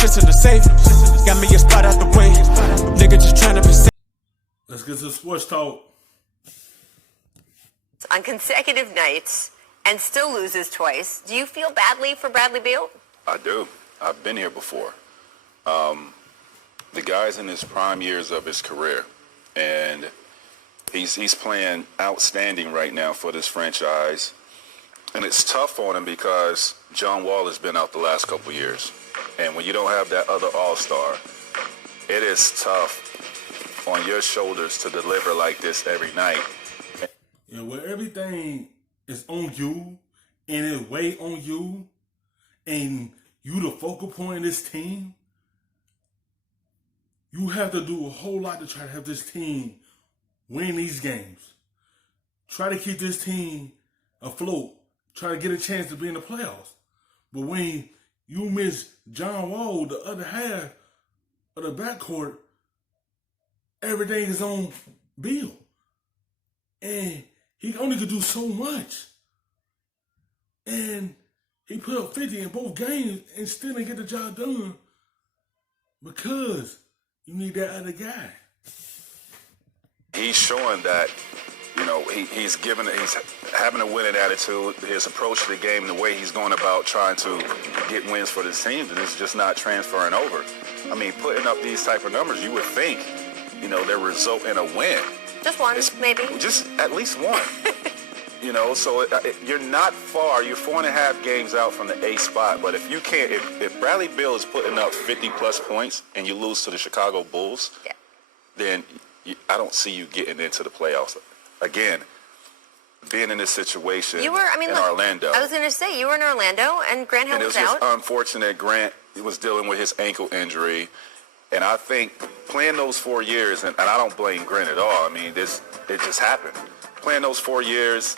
shit's in the safe. Got me a spot out the way. Nigga just tryna be safe. Let's get to sports talk. On consecutive nights and still loses twice. Do you feel badly for Bradley Beal? I do. I've been here before. The guy's in his prime years of his career, and he's playing outstanding right now for this franchise. And it's tough on him because John Wall has been out the last couple years. And when you don't have that other all-star, it is tough on your shoulders to deliver like this every night. Yeah, where everything is on you and it weigh on you and you the focal point of this team, you have to do a whole lot to try to have this team win these games. Try to keep this team afloat. Try to get a chance to be in the playoffs. But when you miss John Wall, the other half of the backcourt, everything is on Beal. And he only could do so much. And he put up 50 in both games and still didn't get the job done because you need that other guy. He's showing that, you know, he's having a winning attitude. His approach to the game, the way he's going about trying to get wins for this team, and it's just not transferring over. I mean, putting up these type of numbers, you would think, you know, they result in a win. Just one, maybe. Just at least one. You know, so you're not far. You're 4.5 games out from the A spot. But if you can't, if Bradley Beal is putting up 50-plus points and you lose to the Chicago Bulls, then I don't see you getting into the playoffs. Again, being in this situation in Orlando. I was going to say, you were in Orlando and Grant Hill was out. And it was just unfortunate. Grant was dealing with his ankle injury. And I think playing those 4 years, and I don't blame Grant at all. I mean, it just happened. Playing those 4 years,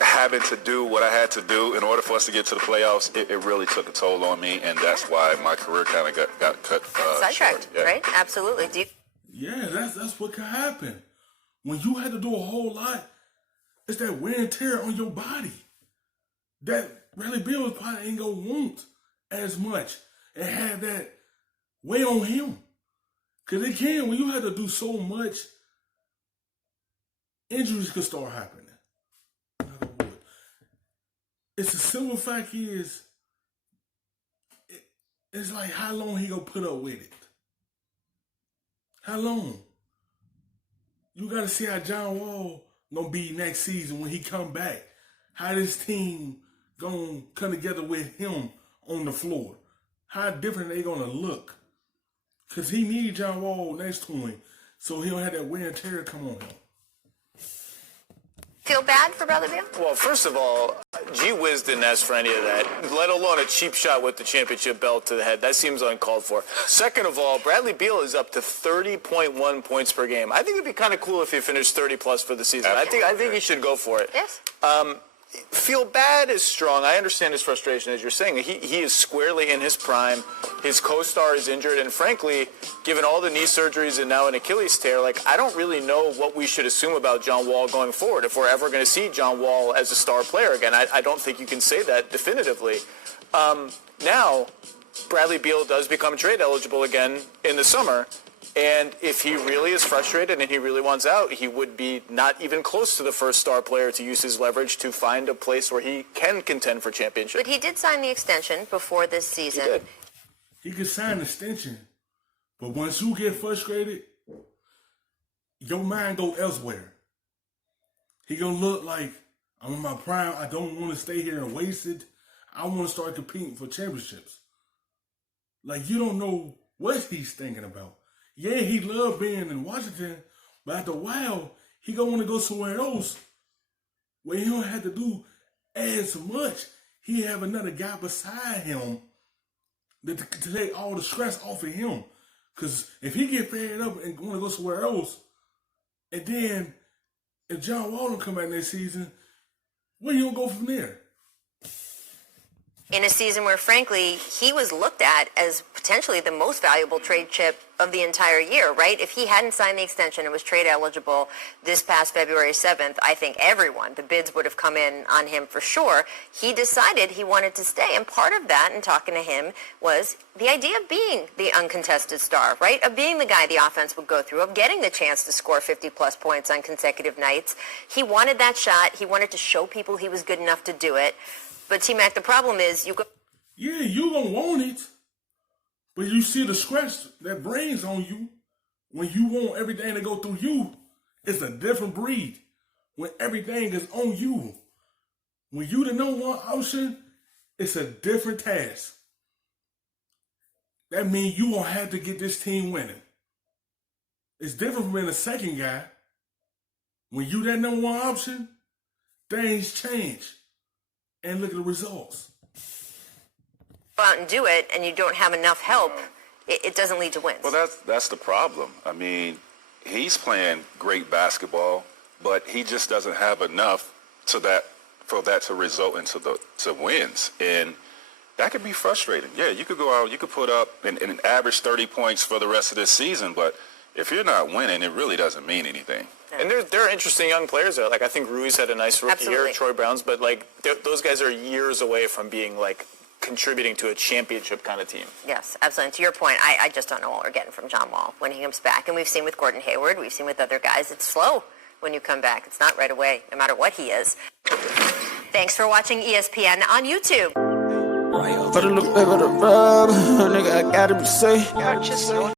having to do what I had to do in order for us to get to the playoffs, it really took a toll on me, and that's why my career kind of got cut sidetracked, short. right? Absolutely. Yeah, that's what could happen. When you had to do a whole lot, it's that wear and tear on your body that Bradley Beal probably ain't gonna want as much and have that weigh on him. Because it can, when you have to do so much, injuries could start happening. It's the simple fact is, it's like how long he gonna put up with it. How long? You gotta see how John Wall gonna be next season when he come back. How this team gonna come together with him on the floor. How different they gonna look. Cause he needs John Wall next to him so he don't have that wear and tear come on him. Feel bad for Bradley Beal? Well, first of all, gee whiz didn't ask for any of that, let alone a cheap shot with the championship belt to the head. That seems uncalled for. Second of all, Bradley Beal is up to 30.1 points per game. I think it'd be kind of cool if he finished 30-plus for the season. I think he should go for it. Yes. Feel bad is strong. I understand his frustration, as you're saying. He is squarely in his prime. His co-star is injured, and frankly, given all the knee surgeries and now an Achilles tear, I don't really know what we should assume about John Wall going forward, if we're ever going to see John Wall as a star player again. I don't think you can say that definitively. Now, Bradley Beal does become trade eligible again in the summer. And if he really is frustrated and he really wants out, he would be not even close to the first star player to use his leverage to find a place where he can contend for championship. But he did sign the extension before this season. He did. He could sign an extension, but once you get frustrated, your mind go elsewhere. He gonna look like, I'm in my prime, I don't want to stay here and waste it. I want to start competing for championships. You don't know what he's thinking about. Yeah, he loved being in Washington, but after a while, he gonna want to go somewhere else where he don't have to do as much. He have another guy beside him to take all the stress off of him. Because if he get fed up and want to go somewhere else, and then if John Wall don't come back next season, where you gonna go from there? in a season where, frankly, he was looked at as potentially the most valuable trade chip of the entire year, right? If he hadn't signed the extension and was trade eligible this past February 7th, I think everyone, the bids would have come in on him for sure. He decided he wanted to stay, and part of that, in talking to him, was the idea of being the uncontested star, right? Of being the guy the offense would go through, of getting the chance to score 50-plus points on consecutive nights. He wanted that shot. He wanted to show people he was good enough to do it. But T-Mac, the problem is you go... Yeah, you gonna want it. But you see the scratch that brings on you when you want everything to go through you. It's a different breed. When everything is on you. When you the number one option, it's a different task. That means you gonna have to get this team winning. It's different from being a second guy. When you that number one option, things change. And look at the results. Out and do it, and you don't have enough help, it doesn't lead to wins. Well, that's the problem. I mean, he's playing great basketball, but he just doesn't have enough for that to result into to wins, and that could be frustrating. Yeah, you could go out, you could put up an average 30 points for the rest of this season, but if you're not winning, it really doesn't mean anything. And there are interesting young players there. Like, I think Ruiz had a nice rookie year, Troy Brown's, but like those guys are years away from being like contributing to a championship kind of team. Yes, absolutely. And to your point, I just don't know what we're getting from John Wall when he comes back. And we've seen with Gordon Hayward, we've seen with other guys, it's slow when you come back. It's not right away, no matter what he is. Thanks for watching ESPN on YouTube. Better look, better rub, nigga, I gotta be safe.